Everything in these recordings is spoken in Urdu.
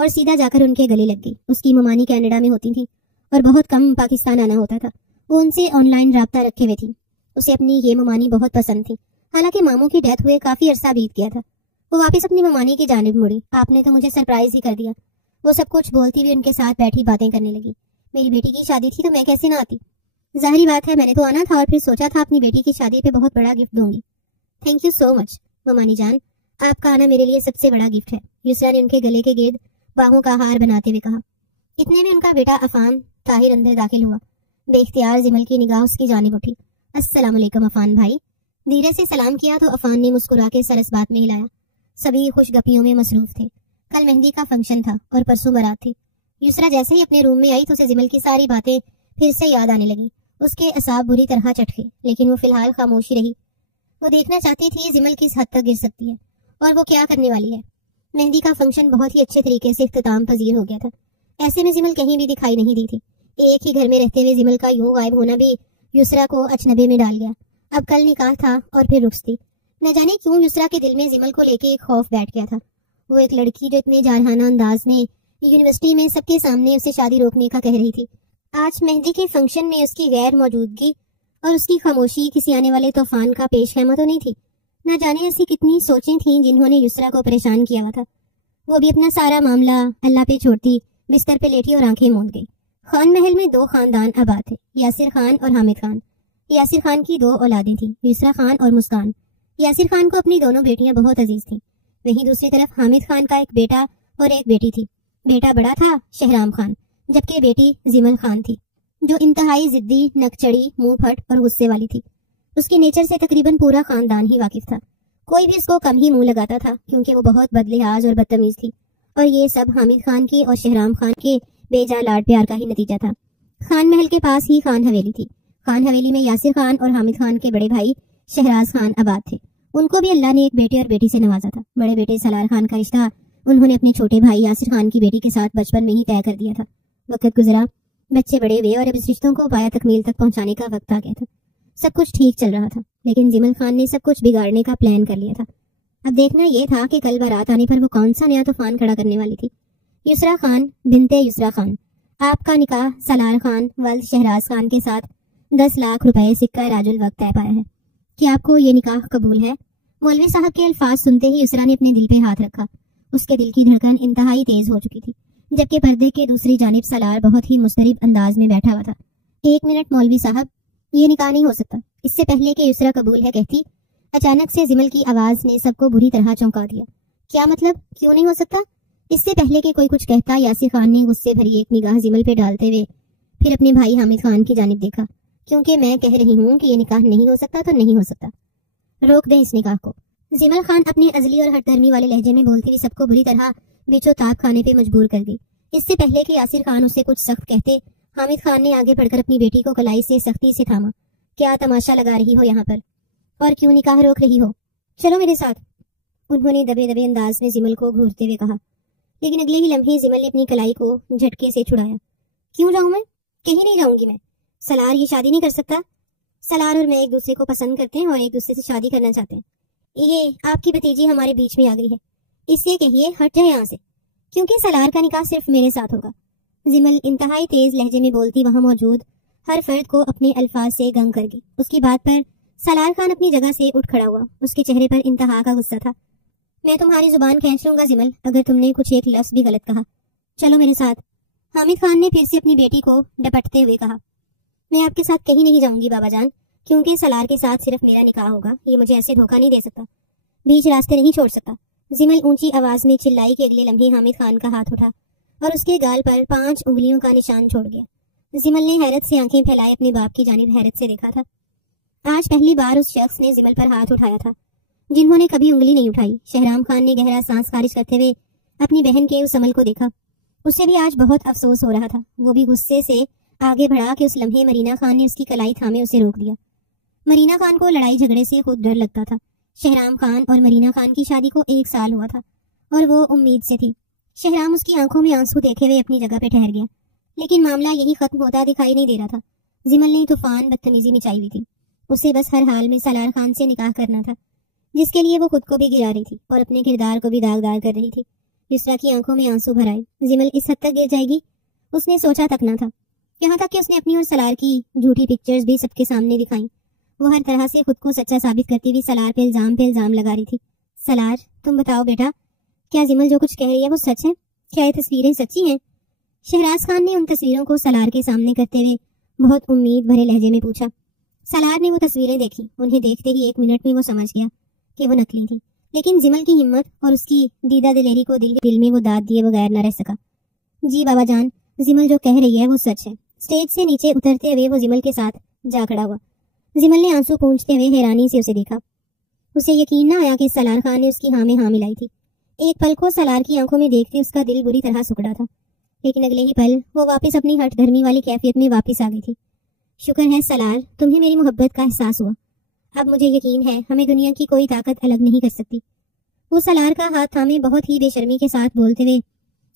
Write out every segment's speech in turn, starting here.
اور سیدھا جا کر ان کے گلے لگ گئی۔ اس کی ممانی کینیڈا میں ہوتی تھی اور بہت کم پاکستان آنا ہوتا تھا۔ وہ ان سے آن لائن رابطہ رکھے ہوئے تھی۔ اسے اپنی یہ ممانی بہت پسند تھی، حالانکہ ماموں کی ڈیتھ ہوئے کافی عرصہ بیت گیا تھا۔ وہ واپس اپنی ممانی کی جانب مڑی۔ آپ نے تو مجھے سرپرائز ہی کر دیا، وہ سب کچھ بولتی ہوئی ان کے ساتھ بیٹھی باتیں کرنے لگی۔ میری بیٹی کی شادی تھی تو میں کیسے نہ آتی؟ ظاہری بات ہے میں نے تو آنا تھا، اور پھر سوچا تھا اپنی بیٹی کی شادی پہ بہت بڑا گفٹ دوں گی۔ تھینک یو سو مچ ممانی جان، آپ کا آنا میرے لیے سب سے بڑا گفٹ ہے، یسرا نے ان کے گلے کے گرد باہوں کا ہار بناتے ہوئے کہا۔ اتنے میں ان کا بیٹا عفان طاہر اندر داخل ہوا۔ بے اختیار جمل کی نگاہ اس کی جانب اٹھی۔ السلام علیکم عفان بھائی، دھیرے سے سلام کیا تو عفان نے مسکرا کے سر اس بات میں ہلایا۔ سبھی خوش گپیوں میں مصروف تھے۔ کل مہندی کا فنکشن تھا اور پرسوں بارات تھی۔ یسرا جیسے ہی اپنے روم میں آئی تو اسے جمل کی ساری باتیں پھر سے یاد آنے لگی۔ اس کے اعصاب بری طرح چٹکے، لیکن وہ فی الحال خاموشی رہی۔ وہ دیکھنا چاہتی تھی جمل کس حد تک گر سکتی ہے اور وہ کیا کرنے والی ہے۔ مہندی کا فنکشن بہت ہی اچھے طریقے سے اختتام پذیر ہو گیا تھا۔ ایسے میں جمل کہیں بھی دکھائی نہیں دی تھی۔ ایک ہی گھر میں رہتے ہوئے جمل کا یوں غائب ہونا بھی یسرا کو اچنبے میں ڈال گیا۔ اب کل نکاح تھا اور پھر رخصتی۔ نہ جانے کیوں یسرا کے دل میں جمل کو لے کے ایک خوف بیٹھ گیا تھا۔ وہ ایک لڑکی جو اتنے جارحانہ انداز میں یونیورسٹی میں سب کے سامنے اسے شادی روکنے کا کہہ رہی تھی، آج مہندی کے فنکشن میں اس کی غیر موجودگی اور اس کی خاموشی کسی آنے والے طوفان کا پیش خیمہ تو نہیں تھی۔ نہ جانے ایسی کتنی سوچیں تھیں جنہوں نے یسرا کو پریشان کیا ہوا تھا۔ وہ بھی اپنا سارا معاملہ اللہ پہ چھوڑتی بستر پہ لیٹی اور آنکھیں موند گئی۔ خان محل میں دو خاندان آباد تھے، یاسر خان اور حامد خان۔ یاسر خان کی دو اولادیں تھیں، یسرا خان اور مسکان۔ یاسر خان کو اپنی دونوں بیٹیاں بہت عزیز تھیں۔ وہیں دوسری طرف حامد خان کا ایک بیٹا اور ایک بیٹی تھی۔ بیٹا بڑا تھا شہرام خان، جبکہ بیٹی زمل خان تھی، جو انتہائی ضدی، نک چڑی، منہ پھٹ اور غصے والی تھی۔ اس کے نیچر سے تقریباً پورا خاندان ہی واقف تھا۔ کوئی بھی اس کو کم ہی منہ لگاتا تھا کیونکہ وہ بہت بدلحاظ اور بدتمیز تھی، اور یہ سب حامد خان کی اور شہرام خان کے بے جا لاڈ پیار کا ہی نتیجہ تھا۔ خان محل کے پاس ہی خان حویلی تھی۔ خان حویلی میں یاسر خان اور حامد خان کے بڑے بھائی شہراز خان آباد تھے۔ ان کو بھی اللہ نے ایک بیٹے اور بیٹی سے نوازا تھا۔ بڑے بیٹے سالار خان کا رشتہ انہوں نے اپنے چھوٹے بھائی یاسر خان کی بیٹی کے ساتھ بچپن میں ہی طے کر دیا تھا۔ وقت گزرا، بچے بڑے ہوئے اور اب اس رشتوں کو پایا تکمیل تک پہنچانے کا وقت آ گیا تھا۔ سب کچھ ٹھیک چل رہا تھا، لیکن زمل خان نے سب کچھ بگاڑنے کا پلان کر لیا تھا۔ اب دیکھنا یہ تھا کہ کل بارات آنے پر وہ کون سا نیا طوفان کھڑا کرنے والی تھی۔ یسرا خان بنتے یسرا خان، آپ کا نکاح سالار خان ولد شہراز خان کے ساتھ 10 لاکھ روپے سکہ راج الوقت طے پایا ہے۔ کیا آپ کو یہ نکاح قبول ہے؟ مولوی صاحب کے الفاظ سنتے ہی یسرا نے اپنے دل پہ ہاتھ رکھا۔ اس کے دل کی دھڑکن انتہائی تیز ہو چکی تھی، جبکہ پردے کے دوسری جانب سالار بہت ہی مضطرب انداز میں بیٹھا ہوا تھا۔ ایک منٹ مولوی صاحب، یہ نکاح نہیں ہو سکتا۔ اس سے پہلے کہ یسرا قبول ہے کہتی، اچانک سے زمل کی آواز نے سب کو بری طرح چونکا دیا۔ کیا مطلب؟ کیوں نہیں ہو سکتا؟ اس سے پہلے کہ کوئی کچھ کہتا، یاسر خان نے غصے بھری ایک نگاہ زمل پہ ڈالتے ہوئے پھر اپنے بھائی حامد خان کی جانب دیکھا۔ کیونکہ میں کہہ رہی ہوں کہ یہ نکاح نہیں ہو سکتا تو نہیں ہو سکتا، روک دیں اس نکاح کو۔ زمل خان اپنے ازلی اور ہٹ درمی والے لہجے میں بولتی ہوئی سب کو بری طرح بیچو تاب کھانے پہ مجبور کر گئی۔ اس سے پہلے کہ یاسر خان اسے کچھ سخت کہتے، حامد خان نے آگے بڑھ کر اپنی بیٹی کو کلائی سے سختی سے تھاما۔ کیا تماشا لگا رہی ہو یہاں پر؟ اور کیوں نکاح روک رہی ہو؟ چلو میرے ساتھ، انہوں نے دبے دبے انداز میں زمل کو گھورتے ہوئے کہا۔ لیکن اگلے ہی لمحے زمل نے اپنی کلائی کو جھٹکے سے چھڑایا۔ کیوں جاؤں میں؟ کہیں نہیں جاؤں گی میں۔ سالار یہ شادی نہیں کر سکتا۔ سالار اور میں ایک دوسرے کو پسند کرتے ہیں اور ایک دوسرے سے شادی کرنا چاہتے ہیں۔ یہ آپ کی بھتیجی ہمارے بیچ میں آ گئی ہے، اس لیے کہیے ہٹ جائے یہاں سے، کیونکہ سالار کا نکاح صرف میرے ساتھ ہوگا۔ زمل انتہائی تیز لہجے میں بولتی وہاں موجود ہر فرد کو اپنے الفاظ سے گنگ کر گئی۔ اس کی بات پر سالار خان اپنی جگہ سے اٹھ کھڑا ہوا۔ اس کے چہرے پر انتہا کا غصہ تھا۔ میں تمہاری زبان کھینچ لوں گا زمل، اگر تم نے کچھ ایک لفظ بھی غلط کہا۔ چلو میرے ساتھ، حامد خان نے پھر سے اپنی بیٹی کو ڈپٹتے ہوئے کہا۔ میں آپ کے ساتھ کہیں نہیں جاؤں گی بابا جان، کیونکہ سالار کے ساتھ صرف میرا نکاح ہوگا، یہ مجھے ایسے دھوکہ نہیں دے سکتا، بیچ راستے نہیں چھوڑ سکتا۔ زمل اونچی آواز میں چلائی کہ اگلے لمحے حامد خان کا ہاتھ اٹھا اور اس کے گال پر 5 انگلیوں کا نشان چھوڑ گیا۔ زمل نے حیرت سے آنکھیں پھیلائے اپنے باپ کی جانب حیرت سے دیکھا تھا۔ آج پہلی بار اس شخص نے زمل پر ہاتھ اٹھایا تھا جنہوں نے کبھی انگلی نہیں اٹھائی۔ شہرام خان نے گہرا سانس خارج کرتے ہوئے اپنی بہن کے اس عمل کو دیکھا۔ اسے بھی آج بہت افسوس ہو رہا تھا۔ وہ بھی غصے سے آگے بڑھا کہ اس لمحے مرینا خان نے اس کی کلائی تھامے اسے روک دیا۔ مرینا خان کو لڑائی جھگڑے سے خود ڈر لگتا تھا۔ شہرام خان اور مرینا خان کی شادی کو 1 سال ہوا تھا اور وہ امید سے تھی۔ شہرام اس کی آنکھوں میں آنسو دیکھے ہوئے اپنی جگہ پہ ٹھہر گیا، لیکن معاملہ یہی ختم ہوتا دکھائی نہیں دے رہا تھا۔ زمل نے طوفان بدتمیزی مچائی ہوئی تھی۔ اسے بس ہر حال میں سالار خان سے نکاح کرنا تھا، جس کے لیے وہ خود کو بھی گرا رہی تھی اور اپنے کردار کو بھی داغدار کر رہی تھی۔ یسرا کی آنکھوں میں آنسو بھر آئے. زمل اس حد تک گر جائے گی اس نے سوچا تک نہ تھا. یہاں تک کہ اس نے اپنی اور سلار کی جھوٹی پکچرز بھی سب کے سامنے دکھائیں. وہ ہر طرح سے خود کو سچا ثابت کرتی ہوئی سلار پہ الزام لگا رہی تھی. سلار تم بتاؤ بیٹا, کیا زمل جو کچھ کہہ رہی ہے وہ سچ ہے؟ کیا یہ تصویریں سچی ہیں؟ شہراز خان نے ان تصویروں کو سلار کے سامنے کرتے ہوئے بہت امید بھرے لہجے میں پوچھا. سلار نے وہ تصویریں دیکھی. انہیں دیکھتے ہی 1 منٹ میں وہ سمجھ گیا کہ وہ نکلی تھی. لیکن زمل کی ہمت اور اس کی دیدہ دلیری کو دل میں وہ داد دیے بغیر نہ رہ سکا. جی بابا جان, زمل جو کہہ رہی ہے وہ سچ ہے. اسٹیج سے نیچے اترتے ہوئے وہ زمل کے ساتھ جا کھڑا ہوا. زمل نے آنسو پونچھتے ہوئے حیرانی سے اسے دیکھا. اسے یقین نہ آیا کہ سلار خان نے اس کی ہاں میں ہاں ملائی تھی. ایک پل کو سلار کی آنکھوں میں دیکھتے اس کا دل بری طرح سکڑا تھا, لیکن اگلے ہی پل وہ واپس اپنی ہٹ دھرمی والی کیفیت میں واپس آ گئی تھی. شکر ہے سلار, تمہیں میری محبت کا احساس ہوا. اب مجھے یقین ہے ہمیں دنیا کی کوئی طاقت الگ نہیں کر سکتی. وہ سلار کا ہاتھ تھامے بہت ہی بے شرمی کے ساتھ بولتے ہوئے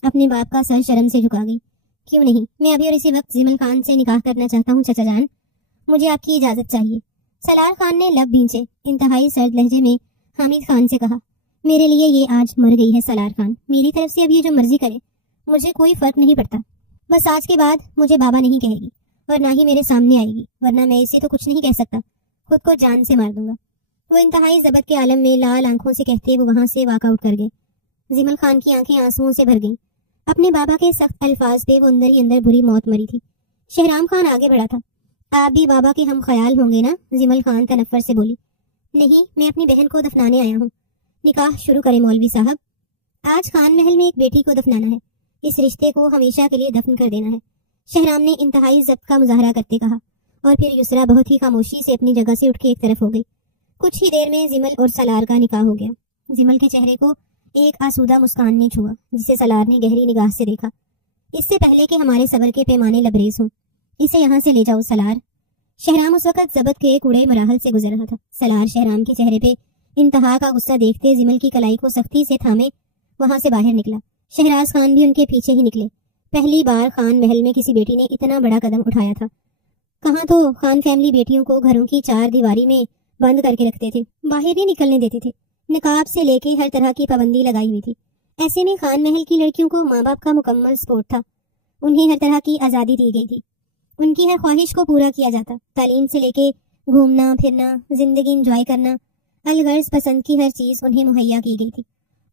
اپنے باپ کا سر شرم سے جھکا گئی. کیوں نہیں, میں ابھی اور اسی وقت زمل خان سے نکاح کرنا چاہتا ہوں چچا جان, مجھے آپ کی اجازت چاہیے. سلار خان نے لب بھینچے انتہائی سرد لہجے میں حامد خان سے کہا. میرے لیے یہ آج مر گئی ہے سلار خان, میری طرف سے اب یہ جو مرضی کرے مجھے کوئی فرق نہیں پڑتا. بس آج کے بعد مجھے بابا نہیں کہے گی اور نہ ہی میرے سامنے آئے گی, ورنہ میں اسے تو کچھ نہیں کہہ سکتا, خود کو جان سے مار دوں گا. وہ انتہائی ضبط کے عالم میں لال آنکھوں سے کہتے وہ وہاں سے واک آؤٹ کر گئے. زمل خان کی آنکھیں آنسوؤں سے بھر گئیں. اپنے بابا کے سخت الفاظ پہ وہ اندر ہی اندر بری موت مری تھی. شہرام خان آگے بڑھا تھا. آپ بھی بابا کے ہم خیال ہوں گے نا؟ زمل خان تنفر سے بولی. نہیں, میں اپنی بہن کو دفنانے آیا ہوں. نکاح شروع کرے مولوی صاحب. آج خان محل میں ایک بیٹی کو دفنانا ہے, اس رشتے کو ہمیشہ کے لیے دفن کر دینا ہے, شہرام نے انتہائی ضبط کا مظاہرہ کرتے کہا. اور پھر یسرا بہت ہی خاموشی سے اپنی جگہ سے اٹھ کے ایک طرف ہو گئی. کچھ ہی دیر میں زمل اور سلار کا نکاح ہو گیا. زمل کے چہرے کو ایک آسودہ مسکان نے چھوا, جسے سلار نے گہری نگاہ سے دیکھا. اس سے پہلے کہ ہمارے صبر کے پیمانے لبریز ہوں, اسے یہاں سے لے جاؤ سلار. شہرام اس وقت ضبط کے ایک اڑے مراحل سے گزر رہا تھا. سلار شہرام کے چہرے پہ انتہا کا غصہ دیکھتے زمل کی کلائی کو سختی سے تھامے وہاں سے باہر نکلا. شہراز خان بھی ان کے پیچھے ہی نکلے. پہلی بار خان محل میں کسی بیٹی نے اتنا بڑا قدم اٹھایا تھا. کہاں تو خان فیملی بیٹیوں کو گھروں کی 4 دیواری میں بند کر کے رکھتے تھے, باہر ہی نکلنے دیتے تھے. نقاب سے لے کے ہر طرح کی پابندی لگائی ہوئی تھی. ایسے میں خان محل کی لڑکیوں کو ماں باپ کا مکمل سپورٹ تھا. انہیں ہر طرح کی آزادی دی گئی تھی. ان کی ہر خواہش کو پورا کیا جاتا. تعلیم سے لے کے گھومنا پھرنا, زندگی انجوائے کرنا, الغرض پسند کی ہر چیز انہیں مہیا کی گئی تھی.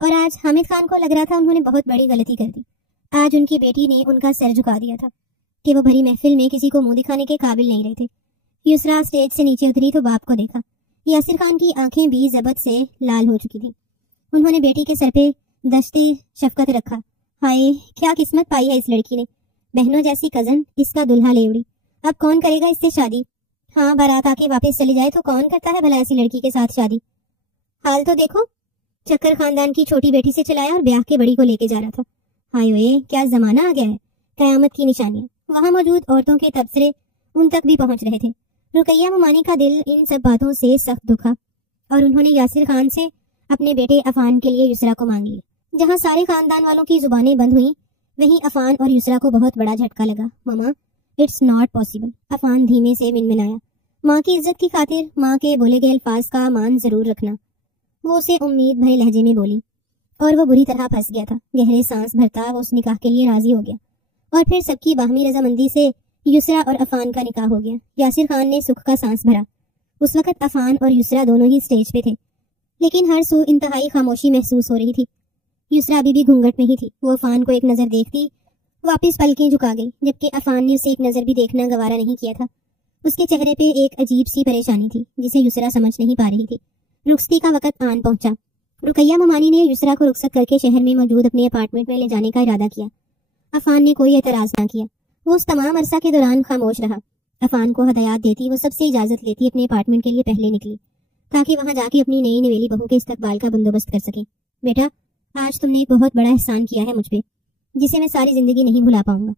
اور آج حامد خان کو لگ رہا تھا انہوں نے بہت بڑی غلطی کر دی. آج ان کی بیٹی نے ان کا سر جھکا دیا تھا کہ وہ بھری محفل میں کسی کو منہ دکھانے کے قابل نہیں رہے تھے. یسرا اسٹیج سے نیچے اتری تو باپ کو دیکھا. یاسر خان کی آنکھیں بھی ضبط سے لال ہو چکی تھیں. انہوں نے بیٹی کے سر پہ دشتے شفقت رکھا. ہائے, کیا قسمت پائی ہے اس لڑکی نے, بہنوں جیسی کزن اس کا دلہا لے اڑی. اب کون کرے گا اس سے شادی؟ ہاں, بارات آ کے واپس چلی جائے تو کون کرتا ہے بھلا ایسی لڑکی کے ساتھ شادی؟ حال تو دیکھو, چکر خاندان کی چھوٹی بیٹی سے چلایا اور بیاہ کے بڑی کو لے کے جا رہا تھا. ہائے وے, کیا زمانہ آ گیا ہے, قیامت کی نشانیاں. وہاں موجود عورتوں کے تبصرے ان تک بھی پہنچ رہے تھے. رقیہ ممانی کا دل ان سب باتوں سے سخت دکھا اور انہوں نے یاسر خان سے اپنے بیٹے عفان کے لیے یسرا کو مانگ لیا. جہاں سارے خاندان والوں کی زبانیں بند ہوئیں, وہیں عفان اور یسرا کو بہت بڑا جھٹکا لگا. ماما, اٹس ناٹ پاسبل. عفان دھیمے سے منمنایا. ماں کی عزت کی خاطر ماں کے بولے گئے الفاظ کا مان ضرور رکھنا. وہ اسے امید بھرے لہجے میں بولی اور وہ بری طرح پھنس گیا تھا. گہرے سانس بھرتا وہ اس نکاح کے لیے راضی ہو گیا اور پھر سب کی باہمی رضامندی سے یسرا اور عفان کا نکاح ہو گیا. یاسر خان نے سکھ کا سانس بھرا. اس وقت عفان اور یسرا دونوں ہی سٹیج پہ تھے, لیکن ہر سو انتہائی خاموشی محسوس ہو رہی تھی. یسرا ابھی بھی گھونگھٹ میں ہی تھی. وہ عفان کو ایک نظر دیکھتی واپس پلکیں جھکا گئی, جبکہ عفان نے اسے ایک نظر بھی دیکھنا گوارا نہیں کیا تھا. اس کے چہرے پہ ایک عجیب سی پریشانی تھی جسے یسرا سمجھ نہیں پا رہی تھی. رخصتی کا وقت آن پہنچا. رقیہ ممانی نے یسرا کو رخصت کر کے شہر میں موجود اپنے اپارٹمنٹ میں لے جانے کا ارادہ کیا. عفان نے کوئی اعتراض نہ کیا. وہ اس تمام عرصہ کے دوران خاموش رہا. عفان کو ہدایات دیتی وہ سب سے اجازت لیتی اپنے اپارٹمنٹ کے لیے پہلے نکلی تاکہ وہاں جا کے اپنی نئی نویلی بہو کے استقبال کا بندوبست کر سکے. بیٹا, آج تم نے ایک بہت بڑا احسان کیا ہے مجھ پہ, جسے میں ساری زندگی نہیں بھلا پاؤں گا.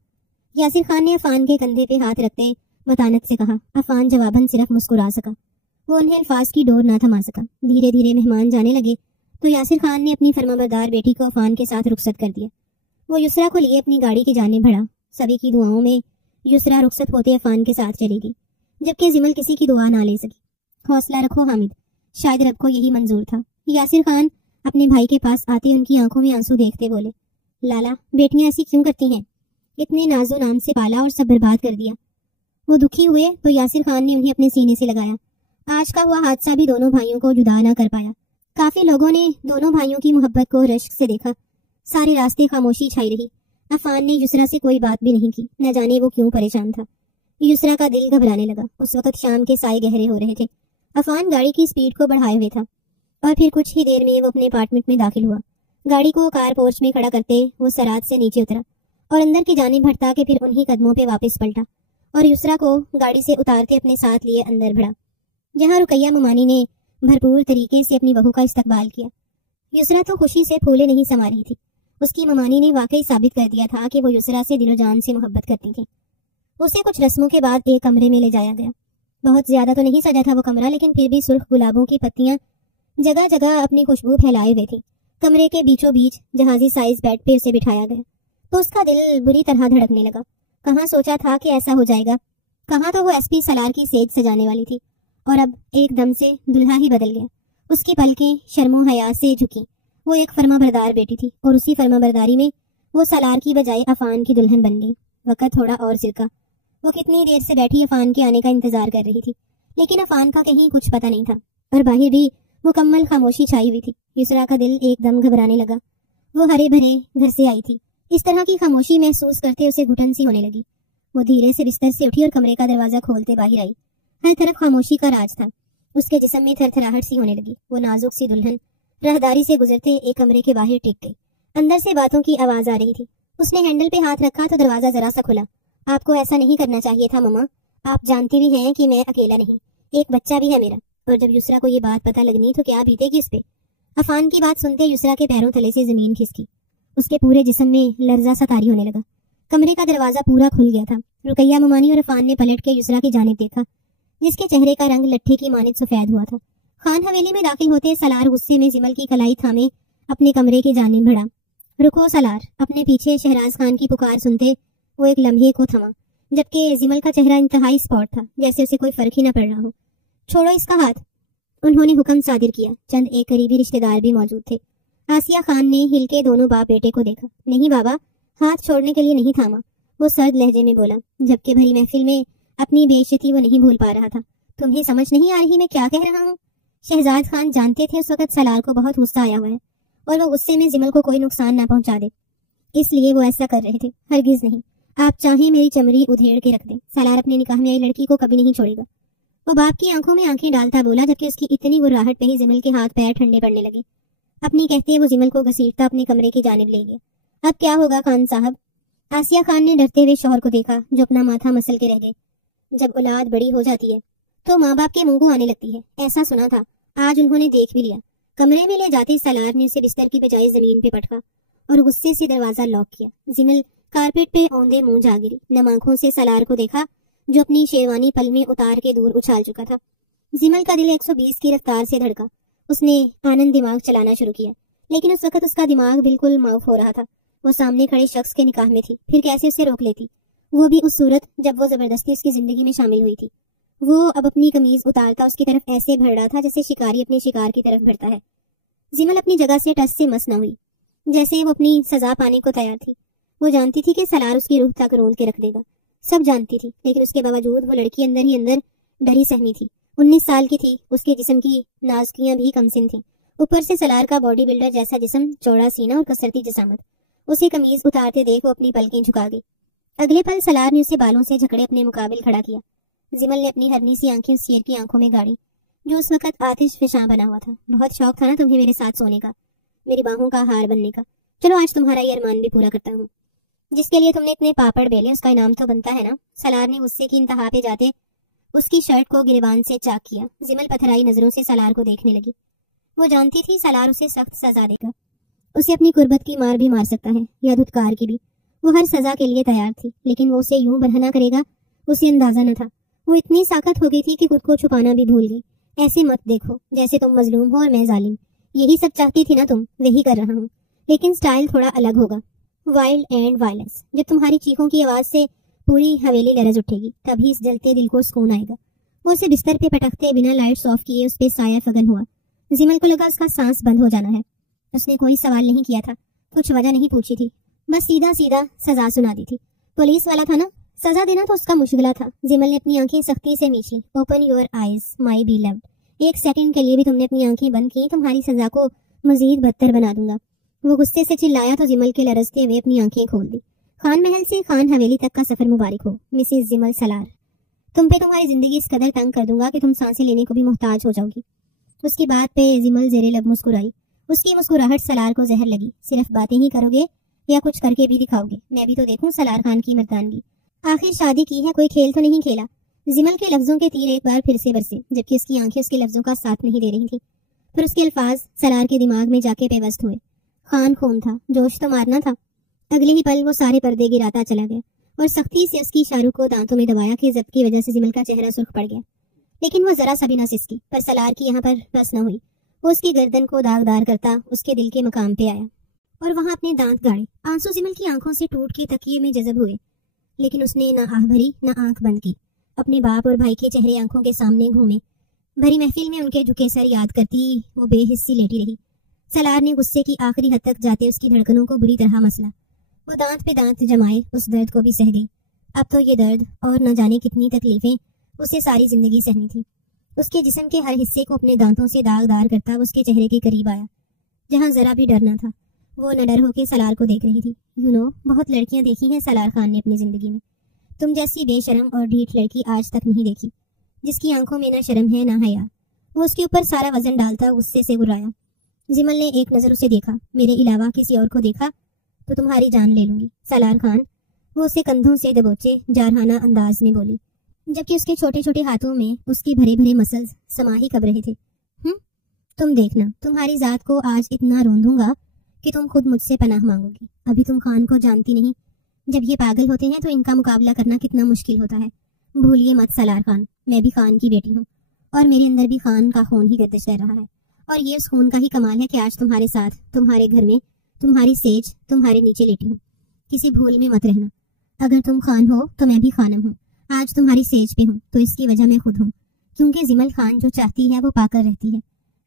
یاسر خان نے عفان کے کندھے پہ ہاتھ رکھتے متانت سے کہا. عفان جواباً صرف مسکرا سکا. وہ انہیں الفاظ کی ڈور نہ تھما سکا. دھیرے دھیرے مہمان جانے لگے تو یاسر خان نے اپنی فرمانبردار بیٹی کو عفان کے ساتھ رخصت کر دیا. وہ یسرا کو لیے اپنی گاڑی کی جانب بڑھا. سبھی کی دعاؤں میں یسرا رخصت ہوتے عفان کے ساتھ چلی گئی, جبکہ زمل کسی کی دعا نہ لے سکی. حوصلہ رکھو حامد, شاید رب کو یہی منظور تھا. یاسر خان اپنے بھائی کے پاس آتے ان کی آنکھوں میں آنسو دیکھتے بولے، لالا بیٹیاں ایسی کیوں کرتی ہیں؟ اتنے نازو نام سے پالا اور سب برباد کر دیا۔ وہ دکھی ہوئے تو یاسر خان نے انہیں اپنے سینے سے لگایا۔ آج کا ہوا حادثہ بھی دونوں بھائیوں کو جدا نہ کر پایا۔ کافی لوگوں نے دونوں بھائیوں کی محبت کو رشک سے دیکھا۔ سارے راستے خاموشی چھائی رہی۔ عفان نے یسرا سے کوئی بات بھی نہیں کی، نہ جانے وہ کیوں پریشان تھا۔ یسرا کا دل گھبرانے لگا۔ اس وقت شام کے سائے گہرے ہو رہے تھے۔ عفان گاڑی کی سپیڈ کو بڑھائے ہوئے تھا اور پھر کچھ ہی دیر میں وہ اپنے اپارٹمنٹ میں داخل ہوا۔ گاڑی کو کار پورچ میں کھڑا کرتے وہ سرات سے نیچے اترا اور اندر کی جانب بڑھتا کہ پھر انہی قدموں پہ واپس پلٹا اور یسرا کو گاڑی سے اتارتے اپنے ساتھ لیے اندر بڑھا، جہاں رقیہ ممانی نے بھرپور طریقے سے اپنی بہو کا استقبال کیا۔ یسرا تو خوشی سے پھولے نہیں سما رہی تھی۔ اس کی ممانی نے واقعی ثابت کر دیا تھا کہ وہ یسرا سے دل و جان سے محبت کرتی تھی۔ اسے کچھ رسموں کے بعد ایک کمرے میں لے جایا گیا۔ بہت زیادہ تو نہیں سجا تھا وہ کمرہ، لیکن پھر بھی سرخ گلابوں کی پتیاں جگہ جگہ اپنی خوشبو پھیلائے ہوئے تھی۔ کمرے کے بیچوں بیچ جہازی سائز بیڈ پہ اسے بٹھایا گیا تو اس کا دل بری طرح دھڑکنے لگا۔ کہاں سوچا تھا کہ ایسا ہو جائے گا، کہاں تو وہ ایس پی سالار کی سیج سجانے والی تھی، اور اب ایک دم سے دلہا ہی بدل گیا۔ اس کی پلکیں شرم و حیا سے جھکیں۔ وہ ایک فرما بردار بیٹی تھی اور اسی فرما برداری میں وہ سالار کی بجائے عفان کی دلہن بن گئی۔ وقت تھوڑا اور سرکا۔ وہ کتنی دیر سے بیٹھی عفان کے آنے کا انتظار کر رہی تھی، لیکن عفان کا کہیں کچھ پتہ نہیں تھا اور باہر بھی مکمل خاموشی چھائی ہوئی تھی۔ یسرا کا دل ایک دم گھبرانے لگا۔ وہ ہرے بھرے گھر سے آئی تھی، اس طرح کی خاموشی محسوس کرتے اسے گھٹن سی ہونے لگی۔ وہ دھیرے سے بستر سے اٹھی اور کمرے کا دروازہ کھولتے باہر آئی۔ ہر طرف خاموشی کا راج تھا۔ اس کے جسم میں تھر تھراہٹ سی ہونے لگی۔ وہ نازک سی دلہن راہداری سے گزرتے ایک کمرے کے باہر ٹک گئی۔ اندر سے باتوں کی آواز آ رہی تھی۔ اس نے ہینڈل پہ ہاتھ رکھا تو دروازہ ذرا سا کھلا۔ آپ کو ایسا نہیں کرنا چاہیے تھا مما، آپ جانتی بھی ہیں کہ میں اکیلا نہیں، ایک بچہ بھی ہے میرا، اور جب یسرا کو یہ بات پتہ لگنی تو کیا بیتے گی اس پہ۔ عفان کی بات سنتے یسرا کے پیروں تلے سے زمین کھسکی۔ اس کے پورے جسم میں لرزہ سا طاری ہونے لگا۔ کمرے کا دروازہ پورا کھل گیا تھا۔ رقیہ ممانی اور عفان نے پلٹ کے یسرا کی جانب دیکھا، جس کے چہرے کا رنگ لٹھے کی مانند سفید ہوا تھا۔ خان حویلی میں داخل ہوتے سالار غصے میں زمل کی کلائی تھامے اپنے کمرے کی جانب بڑھا۔ رکو سالار۔ اپنے پیچھے شہراز خان کی پکار سنتے وہ ایک لمحے کو تھما، جبکہ زمل کا چہرہ انتہائی اسپاٹ تھا، جیسے اسے کوئی فرق ہی نہ پڑ رہا ہو۔ چھوڑو اس کا ہاتھ، انہوں نے حکم صادر کیا۔ چند ایک قریبی رشتہ دار بھی موجود تھے۔ آسیہ خان نے ہل کے دونوں باپ بیٹے کو دیکھا۔ نہیں بابا، ہاتھ چھوڑنے کے لیے نہیں تھاما، وہ سرد لہجے میں بولا، جبکہ بھری محفل میں اپنی بے عزتی وہ نہیں بھول پا رہا تھا۔ تمہیں سمجھ نہیں آ رہی میں کیا کہہ رہا ہوں؟ شہزاد خان جانتے تھے اس وقت سالار کو بہت غصہ آیا ہوا ہے اور وہ غصے میں زمل کو کوئی نقصان نہ پہنچا دے، اس لیے وہ ایسا کر رہے تھے۔ ہرگز نہیں، آپ چاہیں میری چمڑی ادھیڑ کے رکھ دیں، سالار اپنے نکاح میں آئی لڑکی کو کبھی نہیں چھوڑے گا۔ وہ باپ کی آنکھوں میں آنکھیں ڈالتا بولا، جبکہ اس کی اتنی غراہٹ پہ ہی زمل کے ہاتھ پیر ٹھنڈے پڑنے لگے۔ اپنی کہتے وہ زمل کو گھسیٹتا اپنے کمرے کی جانب لے گیا۔ اب کیا ہوگا خان صاحب؟ آسیہ خان نے ڈرتے ہوئے شوہر کو دیکھا، جو اپنا ماتھا مسل کے رہ گئے۔ جب اولاد بڑی ہو جاتی ہے تو ماں باپ کے منہ کو آنے لگتی ہے، ایسا سنا تھا، آج انہوں نے دیکھ بھی لیا۔ کمرے میں لے جاتے سالار نے اسے بستر کی بجائے زمین پہ پٹکا اور غصے سے دروازہ لاک کیا۔ زمل کارپیٹ پہ اوندے منہ جا گری، نم آنکھوں سے سالار کو دیکھا، جو اپنی شیروانی پل میں اتار کے دور اچھال چکا تھا۔ زمل کا دل 120 کی رفتار سے دھڑکا۔ اس نے آنند دماغ چلانا شروع کیا، لیکن اس وقت اس کا دماغ بالکل معاف ہو رہا تھا۔ وہ سامنے کھڑے شخص کے نکاح میں تھی، پھر کیسے اسے روک لیتی، وہ بھی اس صورت جب وہ زبردستی اس کی زندگی میں شامل ہوئی تھی۔ وہ اب اپنی قمیض اتارتا اس کی طرف ایسے بڑھ رہا تھا جیسے شکاری اپنے شکار کی طرف بڑھتا ہے۔ زمل اپنی جگہ سے ٹس سے مس نہ ہوئی، جیسے وہ اپنی سزا پانے کو تیار تھی۔ وہ جانتی تھی کہ سالار اس کی روح تک روند کے رکھ دے گا، سب جانتی تھی، لیکن اس کے باوجود وہ لڑکی اندر ہی اندر ڈری سہمی تھی۔ 19 سال کی تھی، اس کے جسم کی نازکیاں بھی کم سن تھیں، اوپر سے سالار کا باڈی بلڈر جیسا جسم، چوڑا سینہ اور کثرتی جسامت۔ اسے قمیض اتارتے دیکھ وہ اپنی پلکیں جھکا گئی۔ اگلے پل سالار نے اسے بالوں سے جھکڑے اپنے مقابل کھڑا کیا۔ زمل نے اپنی ہرنی سی آنکھیں اس شیر کی آنکھوں میں گاڑی، جو اس وقت آتش فشاں بنا ہوا تھا۔ بہت شوق تھا نا تمہیں میرے ساتھ سونے کا، میری باہوں کا ہار بننے کا؟ چلو آج تمہارا یہ ارمان بھی پورا کرتا ہوں، جس کے لیے تم نے اتنے پاپڑ بیلے، اس کا انعام تو بنتا ہے نا۔ سالار نے غصے کی انتہا پہ جاتے اس کی شرٹ کو گریبان سے چاک کیا۔ زمل پتھرائی نظروں سے سالار کو دیکھنے لگی۔ وہ جانتی تھی سالار اسے سخت سزا دے گا، اسے اپنی قربت کی مار بھی مار سکتا ہے یا دھتکار کی بھی۔ وہ ہر سزا کے لیے تیار تھی، لیکن وہ اسے یوں برہنہ کرے گا اسے اندازہ نہ تھا۔ وہ اتنی ساکت ہو گئی تھی کہ خود کو چھپانا بھی بھول گئی۔ ایسے مت دیکھو جیسے تم مظلوم ہو اور میں ظالم، یہی سب چاہتی تھی نا تم، وہی کر رہا ہوں، لیکن سٹائل تھوڑا الگ ہوگا، وائلڈ اینڈ وائلنس۔ جب تمہاری چیخوں کی آواز سے پوری حویلی لرز اٹھے گی، تبھی اس جلتے دل کو سکون آئے گا۔ وہ اسے بستر پہ پٹکتے بنا لائٹس آف کیے اس پہ سایہ فگن ہوا۔ زمل کو لگا اس کا سانس بند ہو جانا ہے۔ اس نے کوئی سوال نہیں کیا تھا، کچھ وجہ نہیں پوچھی تھی، بس سیدھا سیدھا سزا سنا دی تھی۔ پولیس والا تھا نا، سزا دینا تو اس کا مشغلہ تھا۔ زمل نے اپنی آنکھیں سختی سے میچ لی۔ Open your eyes my beloved, ایک سیکنڈ کے لیے بھی تم نے اپنی آنکھیں بند کی تمہاری سزا کو مزید بدتر بنا دوں گا۔ وہ غصے سے چلایا تو زمل کے لرزتے ہوئے اپنی آنکھیں کھول دی۔ خان محل سے خان حویلی تک کا سفر مبارک ہو مسز زمل سلار، تم پہ تمہاری زندگی اس قدر تنگ کر دوں گا کہ تم سانسیں لینے کو بھی محتاج ہو جاؤ گی۔ اس کی بات پہ زمل زیر لب مسکرائی۔ اس کی مسکراہٹ سلار کو زہر لگی۔ صرف باتیں ہی کرو گے یا کچھ کر کے بھی دکھاؤ گے؟ میں بھی تو دیکھوں سلار خان کی مردانگی۔ آخر شادی کی ہے، کوئی کھیل تو نہیں کھیلا۔ زمل کے لفظوں کے تیر ایک بار پھر سے برسے، جبکہ اس کی آنکھیں اس کے لفظوں کا ساتھ نہیں دے رہی تھی، پر اس کے الفاظ سلار کے دماغ میں جا کے پیوست ہوئے۔ خان خون تھا، جوش تو مارنا تھا۔ اگلے ہی پل وہ سارے پردے گراتا چلا گیا اور سختی سے اس کی اشاروں کو دانتوں میں دبایا کہ ضبط کی وجہ سے زمل کا چہرہ سرخ پڑ گیا، لیکن وہ ذرا سا بھی نہ سسکی۔ پر سلار کی یہاں پر بس نہ ہوئی، وہ اس کی گردن کو داغدار کرتا اس کے دل کے مقام پہ آیا اور وہاں اپنے دانت گاڑے۔ آنسو زمل کی آنکھوں سے ٹوٹ کے تکیے میں جذب ہوئے، لیکن اس نے نہ آہ بھری نہ آنکھ بند کی۔ اپنے باپ اور بھائی کے چہرے آنکھوں کے سامنے گھومے، بھری محفل میں ان کے جھکے سر یاد کرتی وہ بے حسی لیٹی رہی۔ سلار نے غصے کی آخری حد تک جاتے اس کی دھڑکنوں کو بری طرح مسلا۔ وہ دانت پہ دانت جمائے اس درد کو بھی سہ گئی۔ اب تو یہ درد اور نہ جانے کتنی تکلیفیں اسے ساری زندگی سہنی تھی۔ اس کے جسم کے ہر حصے کو اپنے دانتوں سے داغدار کرتا وہ اس کے چہرے کے قریب آیا، جہاں ذرا بھی ڈر نہ تھا۔ وہ نہ ڈر ہو کے سلار کو دیکھ رہی تھی۔ بہت لڑکیاں دیکھی ہیں سلار خان نے اپنی زندگی میں، تم جیسی بے شرم اور ڈھیٹ لڑکی آج تک نہیں دیکھی، جس کی آنکھوں میں نہ شرم ہے نہ حیا۔ وہ اس کے اوپر سارا وزن ڈالتا غصے سے گرایا۔ زمل نے ایک نظر اسے دیکھا، میرے علاوہ کسی اور کو دیکھا تو تمہاری جان لے لوں گی سلار خان۔ وہ اسے کندھوں سے دبوچے جارحانہ انداز میں بولی، جبکہ اس کے چھوٹے چھوٹے ہاتھوں میں اس کے بھرے بھرے مسلز سما ہی کب رہے تھے۔ تم دیکھنا، تمہاری ذات کو آج اتنا روندوں گا کہ تم خود مجھ سے پناہ مانگو گی۔ ابھی تم خان کو جانتی نہیں، جب یہ پاگل ہوتے ہیں تو ان کا مقابلہ کرنا کتنا مشکل ہوتا ہے۔ بھولیے مت سلار خان، میں بھی خان کی بیٹی ہوں اور میرے اندر بھی خان کا خون ہی گردش کر رہا ہے، اور یہ اس خون کا ہی کمال ہے کہ آج تمہارے ساتھ، تمہارے گھر میں، تمہاری سیج تمہارے نیچے لیٹی ہوں۔ کسی بھول میں مت رہنا، اگر تم خان ہو تو میں بھی خانم ہوں۔ آج تمہاری سیج پہ ہوں تو اس کی وجہ میں خود ہوں، کیونکہ زمل خان جو چاہتی ہے وہ پا کر رہتی ہے۔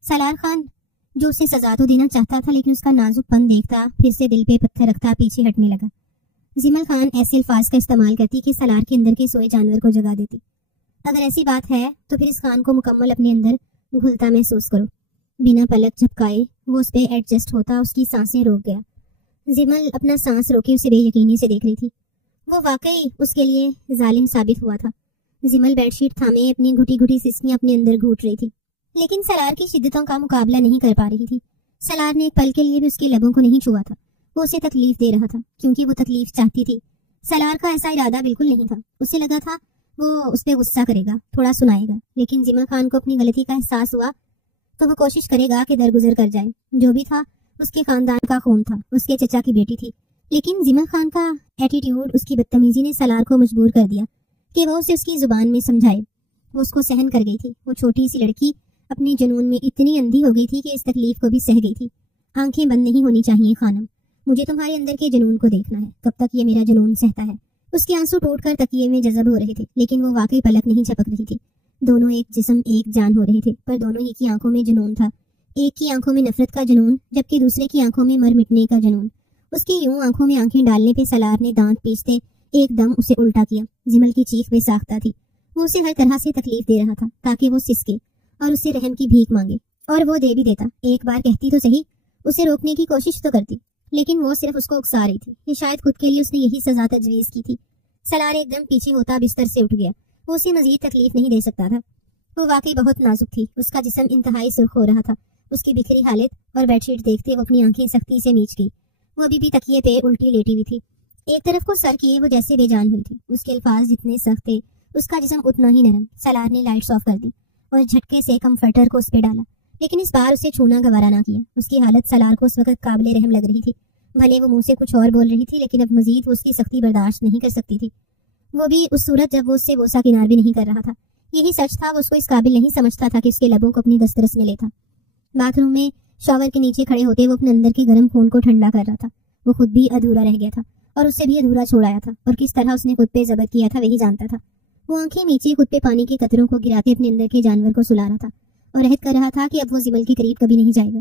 سلار خان جو اسے سزا تو دینا چاہتا تھا، لیکن اس کا نازک پن دیکھتا پھر سے دل پہ پتھر رکھتا پیچھے ہٹنے لگا۔ زمل خان ایسے الفاظ کا استعمال کرتی کہ سلار کے اندر کے سوئے جانور کو جگا دیتی۔ اگر ایسی بات ہے تو پھر اس خان کو مکمل اپنے اندر گھلتا محسوس کرو۔ بنا پلک جھپکائے وہ اس پہ ایڈجسٹ ہوتا، اس کی سانسیں روک گیا۔ زمل اپنا سانس روکے اسے بے یقینی سے دیکھ رہی تھی۔ وہ واقعی اس کے لیے ظالم ثابت ہوا تھا۔ زمل بیڈ شیٹ تھامے اپنی گھٹی گھٹی سسکیاں اپنے اندر گھوٹ رہی تھی، لیکن سلار کی شدتوں کا مقابلہ نہیں کر پا رہی تھی۔ سلار نے ایک پل کے لیے بھی اس کے لبوں کو نہیں چھوا تھا۔ وہ اسے تکلیف دے رہا تھا کیونکہ وہ تکلیف چاہتی تھی۔ سلار کا ایسا ارادہ بالکل نہیں تھا۔ اسے لگا تھا وہ اس پہ غصہ کرے گا، تھوڑا سنائے گا، لیکن زمل خان کو اپنی غلطی کا احساس ہوا تو وہ کوشش کرے گا کہ درگزر کر جائے۔ جو بھی تھا اس کے خاندان کا خون تھا، اس کے چچا کی بیٹی تھی، لیکن زمل خان کا ایٹیٹیوڈ، اس کی بدتمیزی نے سلار کو مجبور کر دیا کہ وہ اسے اس کی زبان میں سمجھائے۔ وہ اس کو سہن کر گئی تھی۔ وہ چھوٹی سی لڑکی اپنے جنون میں اتنی اندھی ہو گئی تھی کہ اس تکلیف کو بھی سہ گئی تھی۔ آنکھیں بند نہیں ہونی چاہیے خانم، مجھے تمہارے اندر کے جنون کو دیکھنا ہے، کب تک یہ میرا جنون سہتا ہے۔ اس کے آنسو ٹوٹ کر تکیے میں جذب ہو رہے تھے، لیکن وہ واقعی پلک نہیں جھپک رہی تھی۔ دونوں ایک جسم ایک جان ہو رہے تھے، پر دونوں ہی کی آنکھوں میں جنون تھا۔ ایک کی آنکھوں میں نفرت کا جنون، جبکہ دوسرے کی آنکھوں میں مر مٹنے کا جنون۔ اس کی یوں آنکھوں میں آنکھیں ڈالنے پہ سلار نے دانت پیستے ایک دم اسے الٹا کیا۔ زمل کی چیخ بے ساختہ تھی۔ وہ اسے ہر طرح سے تکلیف دے رہا تھا تاکہ وہ سسکے اور اسے رحم کی بھیک مانگے، اور وہ دے بھی دیتا۔ ایک بار کہتی تو صحیح، اسے روکنے کی کوشش تو کرتی، لیکن وہ صرف اس کو اکسا رہی تھی۔ یہ شاید خود کے لیے اس نے یہی سزا تجویز کی تھی۔ سلار ایک دم پیچھے ہوتا بستر سے اٹھ گیا۔ وہ اسے مزید تکلیف نہیں دے سکتا تھا۔ وہ واقعی بہت نازک تھی، اس کا جسم انتہائی سرخ ہو رہا تھا۔ اس کی بکھری حالت اور بیڈ شیٹ دیکھتے وہ اپنی آنکھیں سختی سے میچ گئی۔ وہ ابھی بھی تکیے پہ الٹی لیٹی ہوئی تھی، ایک طرف کو سر کیے وہ جیسے بے جان ہوئی تھی۔ اس کے الفاظ جتنے سخت تھے اس کا جسم اتنا ہی نرم۔ سلار نے لائٹس آف کر دی اور جھٹکے سے کمفرٹر کو اس پہ ڈالا، لیکن اس بار اسے چھونا گوارا نہ کیا۔ اس کی حالت سلار کو اس وقت قابل رحم لگ رہی تھی۔ بھلے وہ منہ سے کچھ اور بول رہی تھی، لیکن اب مزید وہ اس کی سختی برداشت نہیں کر سکتی تھی، وہ بھی اس صورت جب وہ اس سے بوسہ کنار بھی نہیں کر رہا تھا۔ یہی سچ تھا، وہ اس کو اس قابل نہیں سمجھتا تھا کہ اس کے لبوں کو اپنی دسترس میں لیتا۔ باتھ روم میں شاور کے نیچے کھڑے ہوتے وہ اپنے اندر کے گرم خون کو ٹھنڈا کر رہا تھا۔ وہ خود بھی ادھورا رہ گیا تھا اور اس سے بھی ادھورا چھوڑایا تھا، اور کس طرح اس نے خود پہ ضبط کیا تھا وہی جانتا تھا۔ وہ آنکھیں نیچے خود پہ پانی کے قطروں کو گراتے اپنے اندر کے جانور کو سلا رہا تھا اور عہد کر رہا تھا کہ اب وہ زمل کے قریب کبھی نہیں جائے گا،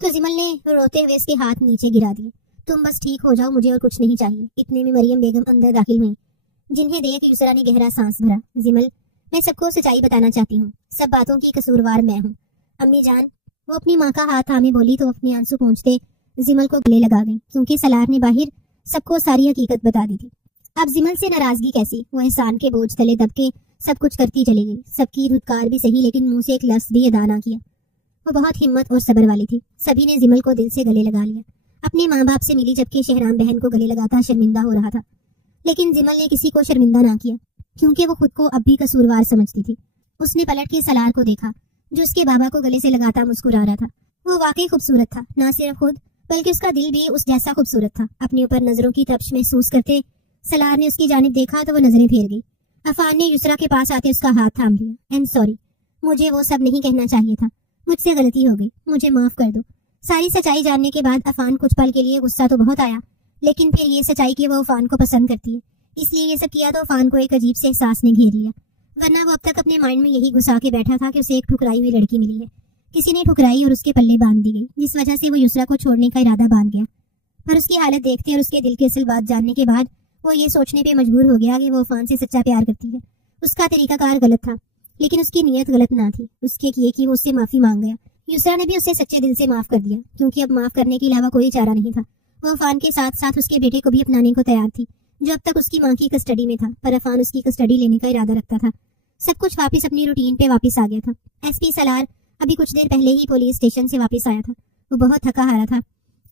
تو زمل نے روتے ہوئے اس کے ہاتھ نیچے گرا دیے۔ تم بس ٹھیک ہو جاؤ، مجھے اور کچھ نہیں چاہیے۔ اتنے میں مریم بیگم اندر داخل ہوئی، جنہیں دیکھ یسرا نے گہرا سانس بھرا۔ زمل، میں سب کو سچائی بتانا چاہتی ہوں، سب باتوں کی قصوروار میں ہوں۔ امی جان، وہ اپنی ماں کا ہاتھ تھامے بولی تو اپنے آنسو پہنچتے زمل کو گلے لگا گئی، کیونکہ سالار نے باہر سب کو ساری حقیقت بتا دی تھی۔ اب زمل سے ناراضگی کیسی؟ وہ احسان کے بوجھ تلے دب کے سب کچھ کرتی چلی گئی، سب کی دھتکار بھی صحیح لیکن منہ سے ایک لفظ بھی ادا نہ کیا۔ وہ بہت ہمت اور صبر والی تھی۔ سبھی نے زمل کو دل سے گلے لگا لیا۔ اپنے ماں باپ سے ملی جبکہ شہرام بہن کو گلے لگاتا شرمندہ ہو رہا تھا، لیکن زمل نے کسی کو شرمندہ نہ کیا، کیونکہ وہ خود کو اب بھی قصوروار سمجھتی تھی۔ اس نے پلٹ کے سالار کو دیکھا جو اس کے بابا کو گلے سے لگاتا مسکرا رہا تھا۔ وہ واقعی خوبصورت تھا، نہ صرف خود بلکہ اس کا دل بھی اس جیسا خوبصورت تھا۔ اپنے اوپر نظروں کی تپش محسوس کرتے سالار نے اس کی جانب دیکھا تو وہ نظریں پھیر گئی۔ عفان نے یسرا کے پاس آتے اس کا ہاتھ تھام لیا۔ ایم سوری، مجھے وہ سب نہیں کہنا چاہیے تھا، مجھ سے غلطی ہو گئی، مجھے معاف کر دو۔ ساری سچائی جاننے کے بعد عفان کچھ پل کے لیے غصہ تو بہت آیا، لیکن پھر یہ سچائی کہ وہ عفان کو پسند کرتی ہے، اس لیے یہ سب کیا تو عفان کو ایک عجیب سے احساس نے گھیر لیا۔ ورنہ وہ اب تک اپنے مائنڈ میں یہی گھسا کے بیٹھا تھا کہ اسے ایک ٹھکرائی ہوئی لڑکی ملی ہے، کسی نے ٹھکرائی اور اس کے پلے باندھ دی گئی، جس وجہ سے وہ یسرا کو چھوڑنے کا ارادہ باندھ گیا۔ پر اس کی حالت دیکھتے اور اس کے دل کی اصل بات جاننے کے بعد وہ یہ سوچنے پہ مجبور ہو گیا کہ وہ عفان سے سچا پیار کرتی ہے۔ اس کا طریقہ کار غلط تھا، لیکن اس کی نیت غلط نہ تھی۔ اس کے کیے کہ وہ اس سے معافی مانگ گیا۔ یسرا نے بھی اسے سچے دل سے معاف کر دیا، کیونکہ اب معاف کرنے کے علاوہ کوئی چارہ نہیں تھا۔ وہ عفان کے ساتھ ساتھ اس کے بیٹے کو بھی اپنانے کو تیار تھی، جو اب تک اس کی ماں کی کسٹڈی میں تھا، پر عفان اس کی کسٹڈی لینے کا ارادہ رکھتا تھا۔ سب کچھ واپس اپنی روٹین پہ واپس آ گیا تھا۔ ایس پی سالار ابھی کچھ دیر پہلے ہی پولیس اسٹیشن سے واپس آیا تھا۔ وہ بہت تھکا ہارا تھا۔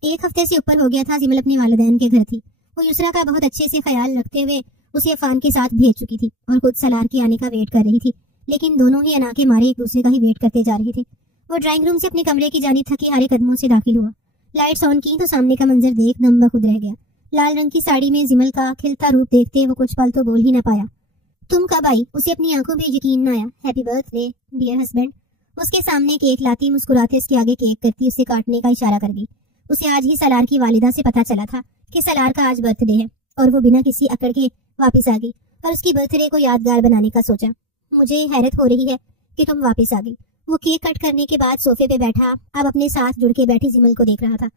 ایک ہفتے سے اوپر ہو گیا تھا زمل اپنے والدین کے گھر تھی۔ وہ یسرا کا بہت اچھے سے خیال رکھتے ہوئے اسے عفان کے ساتھ بھیج چکی تھی اور خود سالار کے آنے کا ویٹ کر رہی تھی، لیکن دونوں ہی انا کے مارے ایک دوسرے کا ہی ویٹ کرتے جا رہے تھے۔ وہ ڈرائنگ روم سے اپنے کمرے کی جانب تھکے ہارے قدموں سے داخل ہوا۔ لائٹس آن کی تو سامنے کا منظر دیکھ دم بخود رہ گیا۔ لال رنگ کی ساڑی میں زمل کا کھلتا روپ دیکھتے وہ کچھ پل تو بول ہی نہ پایا۔ تم کب آئی؟ اسے اپنی آنکھوں پہ یقین نہ آیا۔ Happy birthday dear husband. اس کے سامنے کیک لاتی مسکراتے اس کے آگے کیک کرتی اسے کاٹنے کا اشارہ کر گئی۔ اسے آج ہی سالار کی والدہ سے پتا چلا تھا کہ سالار کا آج برتھ ڈے ہے، اور وہ بنا کسی اکڑ کے واپس آ گئی اور اس کی برتھ ڈے کو یادگار بنانے کا سوچا۔ مجھے حیرت ہو رہی ہے کہ تم واپس آ گئی۔ وہ کیک کٹ کرنے کے بعد صوفے پہ بیٹھا اب اپنے ساتھ جڑ کے بیٹھی زمل کو دیکھ رہا تھا۔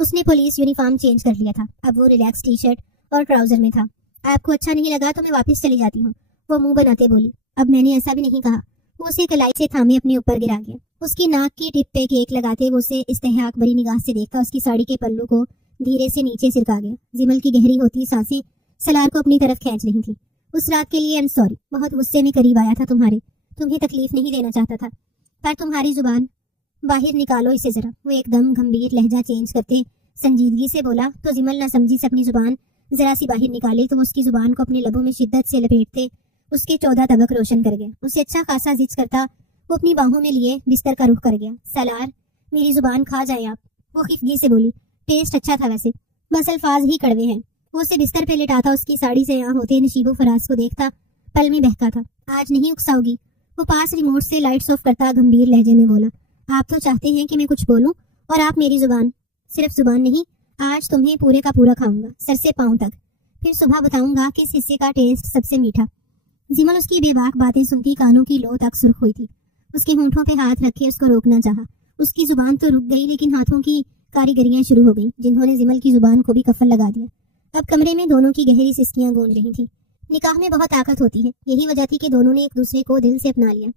اس نے پولیس یونیفارم چینج کر لیا تھا، اب وہ ریلیکس ٹی شرٹ اور ٹراؤزر میں تھا۔ آپ کو اچھا نہیں لگا تو میں واپس چلی جاتی ہوں، وہ منہ بناتے بولی۔ اب میں نے ایسا بھی نہیں کہا۔ وہ اسے کلائی سے تھامے اپنے اوپر گرا گیا۔ اس کی ناک کی ٹپ پہ کیک لگاتے وہ اسے استحقاق بری نگاہ سے دیکھا، اس کی ساڑی کے پلو کو دھیرے سے نیچے سرکا گیا۔ زمل کی گہری ہوتی سانسیں سالار کو اپنی طرف کھینچ رہی تھی۔ اس رات کے لیے ایم سوری، بہت غصے میں قریب آیا تھا تمہیں تکلیف نہیں دینا چاہتا تھا، پر تمہاری زبان باہر نکالو اسے ذرا۔ وہ ایک دم گمبھیر لہجہ چینج کرتے سنجیدگی سے بولا تو زمل نہ سمجھی سے اپنی زبان ذرا سی باہر نکالے تو وہ اس کی زبان کو اپنے لبوں میں شدت سے لپیٹتے اس کے 14 طبق روشن کر گئے۔ اسے اچھا خاصا زچ کرتا وہ اپنی باہوں میں لیے بستر کا رخ کر گیا۔ سالار، میری زبان کھا جائے آپ، وہ خفگی سے بولی۔ ٹیسٹ اچھا تھا ویسے، بس الفاظ ہی کڑوے ہیں۔ وہ اسے بستر پہ لٹاتا اس کی ساڑی سے یہاں ہوتے نشیب و فراز کو دیکھتا پل میں بہکا تھا۔ آج نہیں اکساؤ گی؟ وہ پاس ریموٹ سے لائٹس آف کرتا گمبھیر لہجے میں بولا۔ آپ تو چاہتے ہیں کہ میں کچھ بولوں اور آپ میری زبان، صرف زبان نہیں، آج تمہیں پورے کا پورا کھاؤں گا، سر سے پاؤں تک، پھر صبح بتاؤں گا کس حصے کا ٹیسٹ سب سے میٹھا۔ زمل اس کی بے باک باتیں سنتی کانوں کی لو تک سرخ ہوئی تھی۔ اس کے ہونٹوں پہ ہاتھ رکھے اس کو روکنا چاہا۔ اس کی زبان تو رک گئی لیکن ہاتھوں کی کاریگریاں شروع ہو گئیں جنہوں نے زمل کی زبان کو بھی کفل لگا دیا۔ اب کمرے میں دونوں کی گہری سسکیاں گونج رہی تھیں۔ نکاح میں بہت طاقت ہوتی ہے، یہی وجہ تھی کہ دونوں نے ایک دوسرے کو دل سے اپنا لیا۔